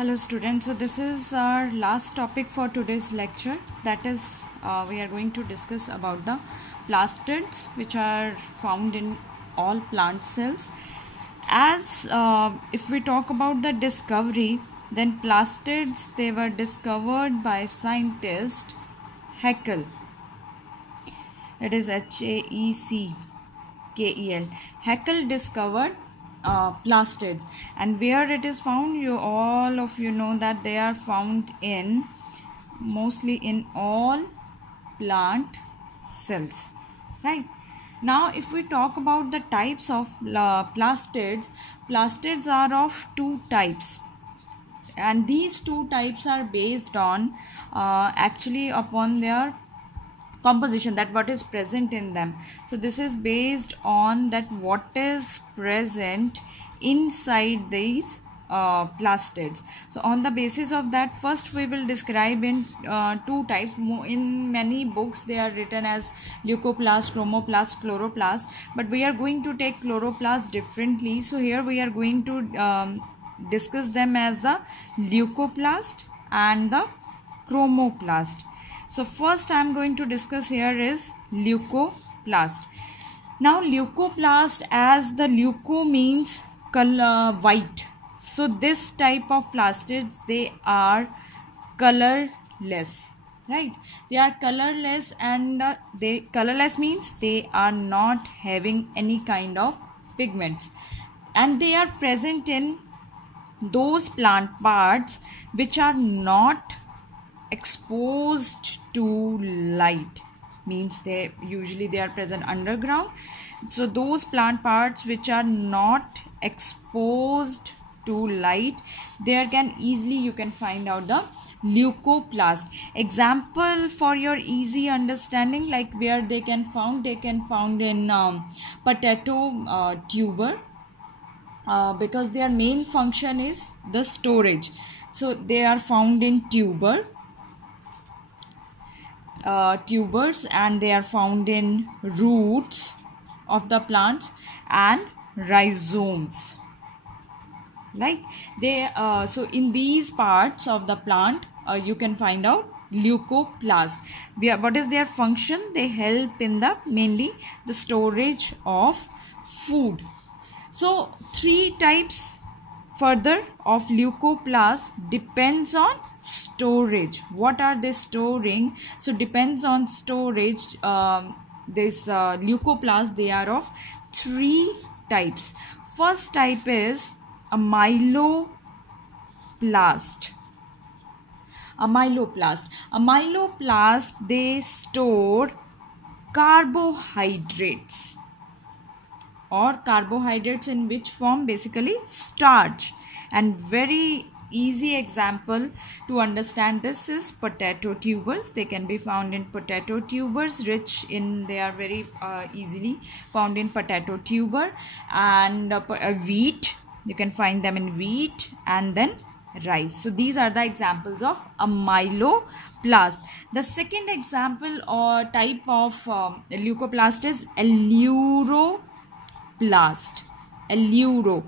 Hello students, so this is our last topic for today's lecture. That is, we are going to discuss about the plastids which are found in all plant cells. As if we talk about the discovery, then plastids, they were discovered by scientist Haeckel. It is Haeckel. Haeckel discovered plastids, and where it is found, all of you know that they are found in mostly in all plant cells, right? Now if we talk about the types of plastids are of two types, and these two types are based on actually upon their composition, that what is present in them. So this is based on that what is present inside these plastids. So on the basis of that, first we will describe in two types. In many books they are written as leucoplast, chromoplast, chloroplast, but we are going to take chloroplast differently. So here we are going to discuss them as the leucoplast and the chromoplast. So first I am going to discuss here is leucoplast. Now leucoplast, as the leuco means color, white. So this type of plastids, they are colorless, right? They are colorless, and colorless means they are not having any kind of pigments, and they are present in those plant parts which are not exposed to light, means they are present underground. So those plant parts which are not exposed to light, there can easily you can find out the leucoplast. Example for your easy understanding, like where they can found in potato tuber, because their main function is the storage. So they are found in tubers, and they are found in roots of the plants and rhizomes, like they so in these parts of the plant you can find out leucoplast. What is their function? They help in the mainly the storage of food. So three types further of leucoplast depends on storage. What are they storing? So depends on storage. This leucoplast, they are of three types. First type is amyloplast. Amyloplast, they store carbohydrates, or carbohydrates in which form? Basically starch. And very easy example to understand this is potato tubers. They can be found in potato tubers, rich in, they are very easily found in potato tuber. And wheat, you can find them in wheat, and then rice. So these are the examples of amyloplast. The second example or type of leucoplast is aleuroplast. Aleuron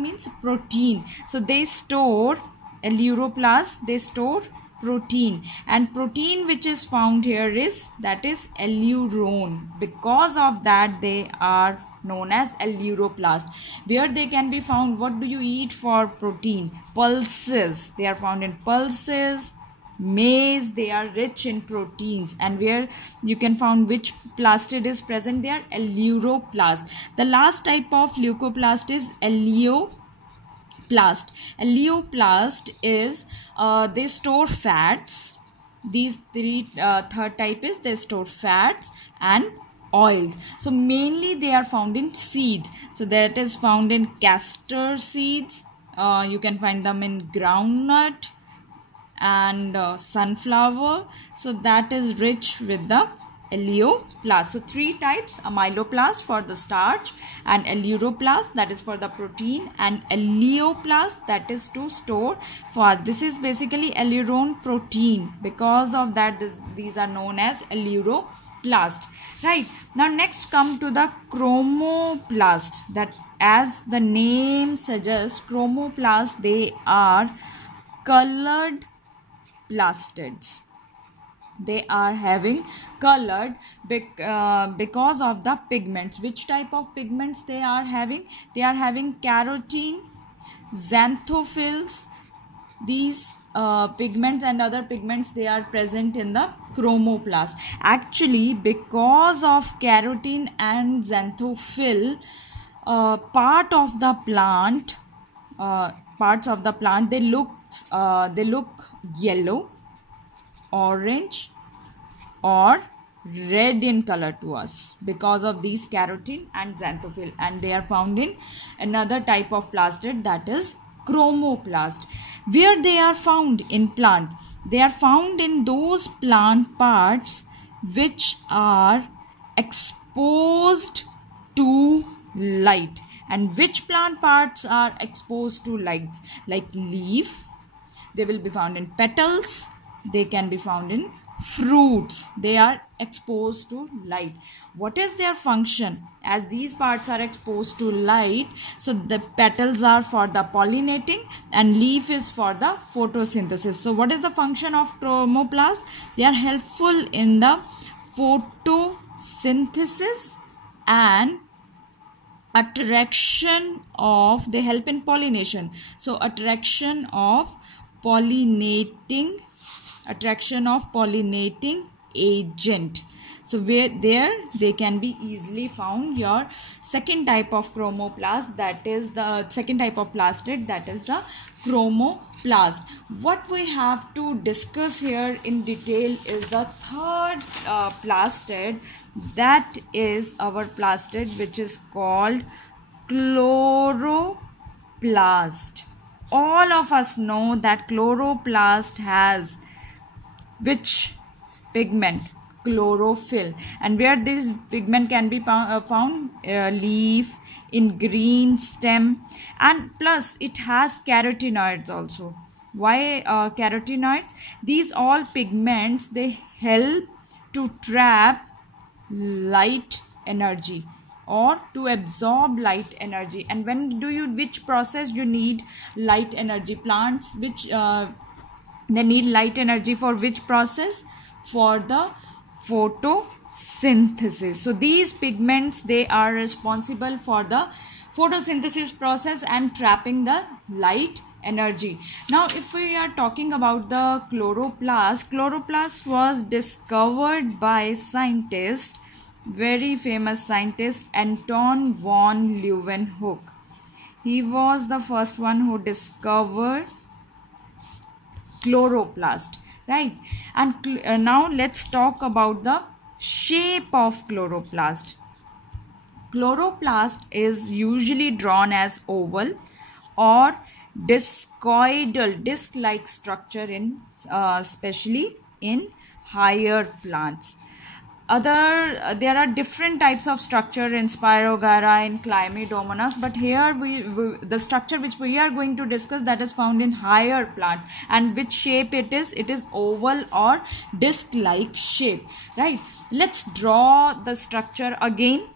means protein. So they store aleuroplast, they store protein, and protein which is found here is aleuron. Because of that they are known as aleuroplast. Where they can be found? What do you eat for protein? Pulses. They are found in pulses, maize. They are rich in proteins. And where you can find which plastid is present there? Aleuroplast. The last type of leucoplast is aleoplast. Aleoplast is they store fats. These third type is they store fats and oils. So mainly they are found in seeds. So that is found in castor seeds. You can find them in groundnut and sunflower. So that is rich with the aleoplast. So three types: amyloplast for the starch, and aleuroplast, that is for the protein, and aleoplast, that is to store for, this is basically aleuron protein. Because of that these are known as aleuroplast. chromoplast. Right, now next come to the chromoplast. That, as the name suggests, chromoplast, they are colored plastids. They are having colored because of the pigments. Which type of pigments they are having? They are having carotene, xanthophylls. These pigments and other pigments, they are present in the chromoplast. Actually, because of carotene and xanthophyll, parts of the plant, they look yellow, orange or red in color to us because of these carotene and xanthophyll, and they are found in another type of plastid, that is chromoplast. Where they are found in plant? They are found in those plant parts which are exposed to light. And which plant parts are exposed to light? Like leaf, they will be found in petals, they can be found in fruits. They are exposed to light. What is their function? As these parts are exposed to light, so the petals are for the pollinating and leaf is for the photosynthesis. So what is the function of chromoplast? They are helpful in the photosynthesis and attraction of, they help in pollination. So attraction of pollinating agent. So where there they can be easily found. Your second type of chromoplast, that is the second type of plastid, that is the chromoplast. What we have to discuss here in detail is the third plastid, that is our plastid which is called chloroplast. All of us know that chloroplast has which pigment? Chlorophyll. And where this pigment can be found? Leaf, in green stem, and plus it has carotenoids also. Why carotenoids? These all pigments, they help to trap light energy or to absorb light energy. And when do you, which process you need light energy? Plants, which they need light energy for which process? For the photosynthesis. So these pigments, they are responsible for the photosynthesis process and trapping the light energy. Now if we are talking about the chloroplast was discovered by scientist, very famous scientist, Anton von Leeuwenhoek. He was the first one who discovered chloroplast, right? And now let's talk about the shape of chloroplast. Chloroplast is usually drawn as oval or discoidal, disc-like structure in especially in higher plants. There are different types of structure in Spirogyra, in Chlamydomonas, but here the structure which we are going to discuss, that is found in higher plants. And which shape it is? It is oval or disc-like shape, right? Let's draw the structure again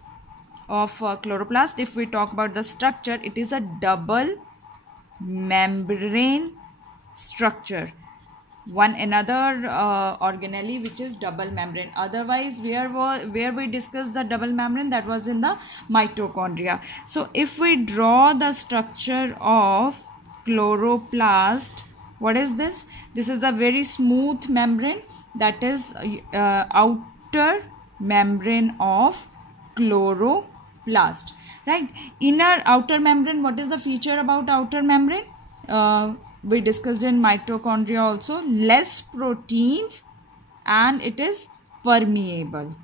of chloroplast. If we talk about the structure, it is a double membrane structure. One another organelle which is double membrane. Otherwise, where we discussed the double membrane, that was in the mitochondria. So if we draw the structure of chloroplast, what is this? This is a very smooth membrane, that is outer membrane of chloroplast, right? Outer membrane, what is the feature about outer membrane? We discussed in mitochondria also, less proteins and it is permeable,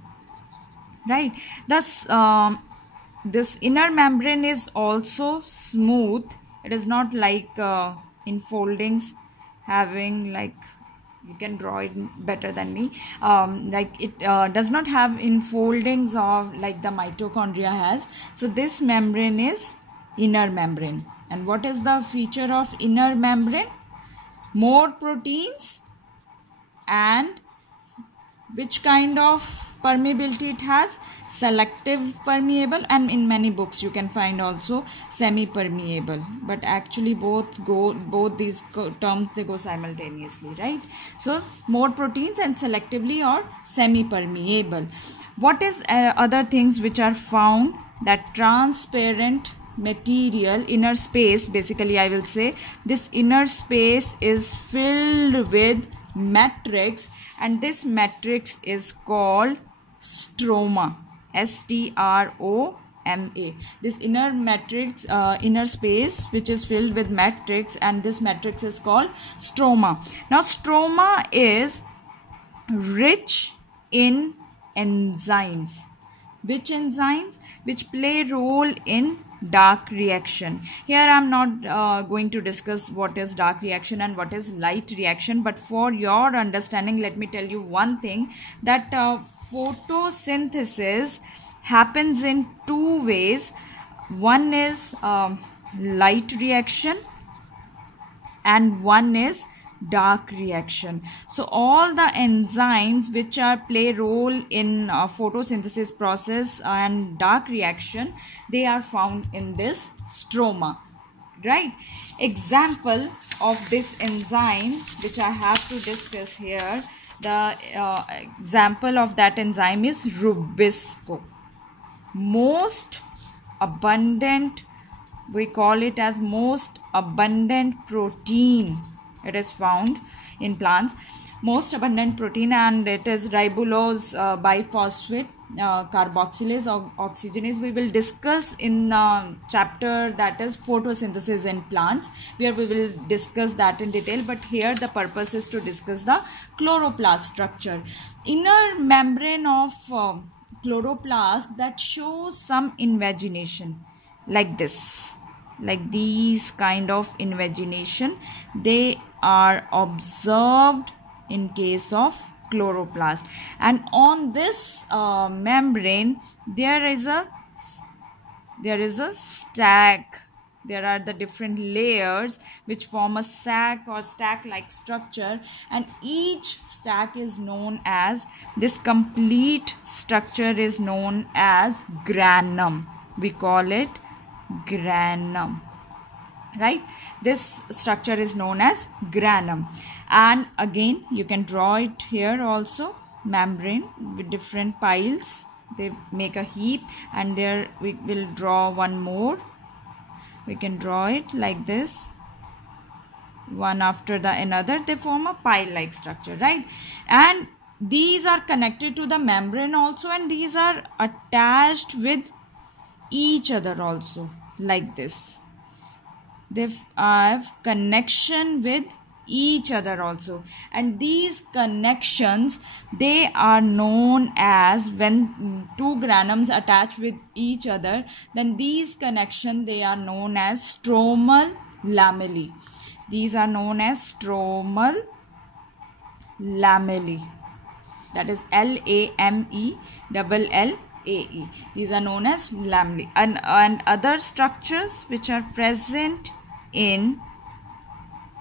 right? Thus this inner membrane is also smooth. It is not like enfoldings having, like, you can draw it better than me, like it does not have enfoldings of like the mitochondria has. So this membrane is inner membrane. And what is the feature of inner membrane? More proteins and Which kind of permeability it has? Selective permeable, and in many books you can find also semi-permeable, but actually both these terms, they go simultaneously, right? So more proteins and selectively or semi-permeable. What is other things which are found? That transparent material, inner space, basically I will say this inner space is filled with matrix, and this matrix is called stroma. S-T-R-O-M-A. This inner matrix, inner space which is filled with matrix, and this matrix is called stroma. Now stroma is rich in enzymes. Which enzymes? Which play role in dark reaction. Here I am not going to discuss what is dark reaction and what is light reaction, but for your understanding let me tell you one thing, that photosynthesis happens in two ways. One is light reaction and one is dark reaction. So all the enzymes which are play role in photosynthesis process and dark reaction, they are found in this stroma, right? Example of this enzyme which I have to discuss here, the example of that enzyme is rubisco. Most abundant, we call it as most abundant protein. It is found in plants, most abundant protein, and it is ribulose biphosphate carboxylase or oxygenase. We will discuss in chapter that is photosynthesis in plants, where we will discuss that in detail, but here the purpose is to discuss the chloroplast structure. Inner membrane of chloroplast that shows some invagination like this, like these kind of invagination, they are observed in case of chloroplast. And on this membrane there is a stack. There are the different layers which form a sac or stack like structure, and each stack is known as, this complete structure is known as granum. We call it granum, right? This structure is known as granum. And again you can draw it here also, membrane with different piles, they make a heap, and there we will draw one more. We can draw it like this, one after the another, they form a pile like structure, right? And these are connected to the membrane also, and these are attached with each other also, like this. They have connection with each other also, and these connections, they are known as, when two granums attach with each other, then these connections, they are known as stromal lamellae. These are known as stromal lamellae, that is L-A-M-E-L-L-A-E. These are known as lamellae. And other structures which are present in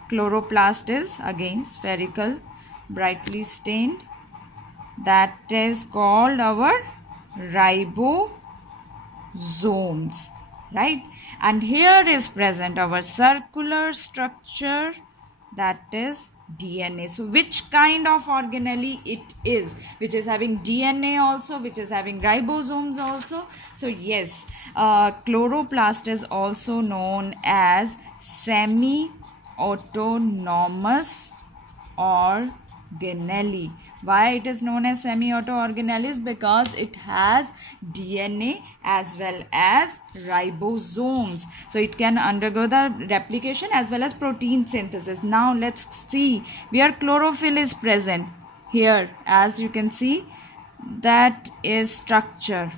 chloroplast is again spherical, brightly stained, that is called our ribosomes, right? And here is present our circular structure, that is DNA. So which kind of organelle it is, which is having DNA also, which is having ribosomes also? So yes, chloroplast is also known as semi-autonomous organelle. Why it is known as semi-auto organelles? Because it has DNA as well as ribosomes. So it can undergo the replication as well as protein synthesis. Now let's see where chlorophyll is present. Here, as you can see, that is structure.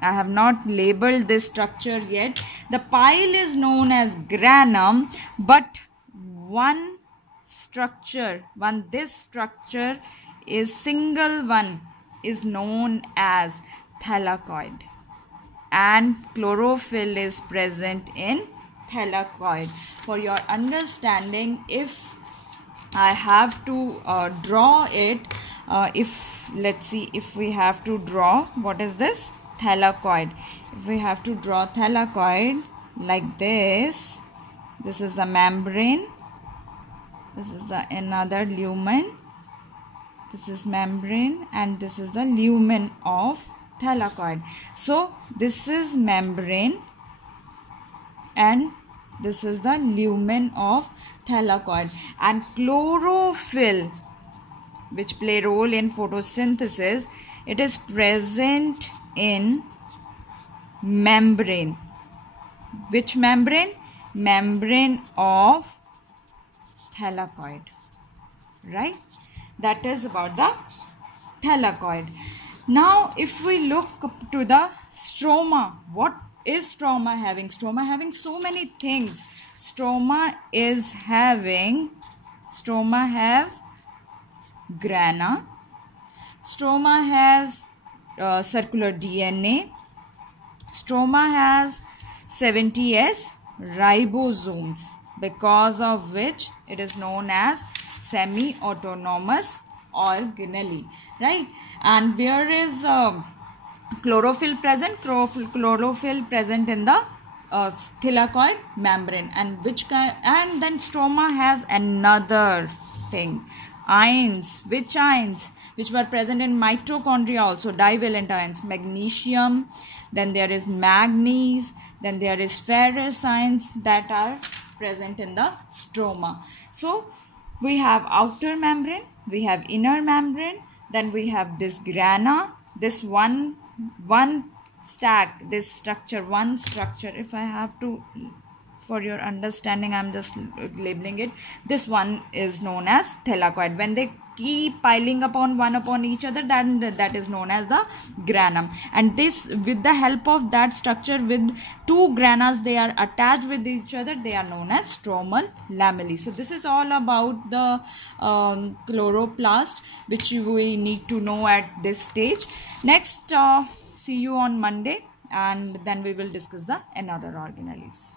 I have not labeled this structure yet. The pile is known as granum, but this structure is single one is known as thylakoid, and chlorophyll is present in thylakoid. For your understanding, if I have to draw it, if let's see, if we have to draw, what is this? Thylakoid. If we have to draw thylakoid like this, this is the membrane, this is the another lumen, this is membrane, and this is the lumen of thylakoid. So this is membrane and this is the lumen of thylakoid. And chlorophyll, which play role in photosynthesis, it is present in membrane. Which membrane? Membrane of thylakoid, right? That is about the thylakoid. Now if we look to the stroma, what is stroma having? Stroma having so many things. Stroma has grana, stroma has circular DNA, stroma has 70S ribosomes, because of which it is known as semi-autonomous organelle, right? And where is chlorophyll present? Chlorophyll present in the thylakoid membrane. And which kind? And then stroma has another thing, ions. Which ions? Which were present in mitochondria also, divalent ions, magnesium, then there is manganese, then there is ferrous ions that are present in the stroma. So we have outer membrane, we have inner membrane, then we have this grana, this one stack, this structure, one structure. If I have to, for your understanding, I'm just labeling it. This one is known as thylakoid. When they keep piling upon one upon each other, then that is known as the granum. And this, with the help of that structure, with two granas, they are attached with each other, they are known as stromal lamellae. So this is all about the chloroplast, which we need to know at this stage. Next, see you on Monday, and then we will discuss the another organelles.